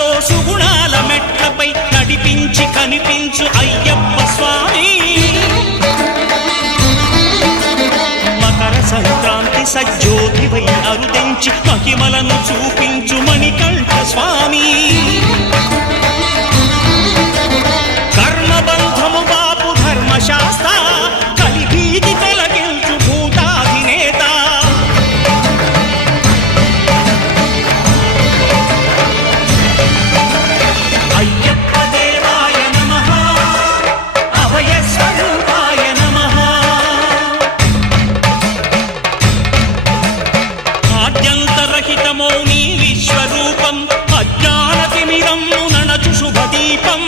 సుఖాలతో సుగుణాల మెట్లపై నడిపించి కనిపించు అయ్యప్ప స్వామి. మకర సంక్రాంతి సజ్జోతివై అరుదించి మహిమలను చూపించు మణికంఠ స్వామి. కర్మబంధము బాపు ధర్మశాస్త్ర కలిభీతి తొలగించు భూతాధినేత. అయ్యప్ప దేవాయ నమః, అభయ స్వరూపాయ నమః. ఆద్యంతరహితమో నీ విశ్వరూపం, అజ్ఞానతిమిరము నణచు శుభదీపం.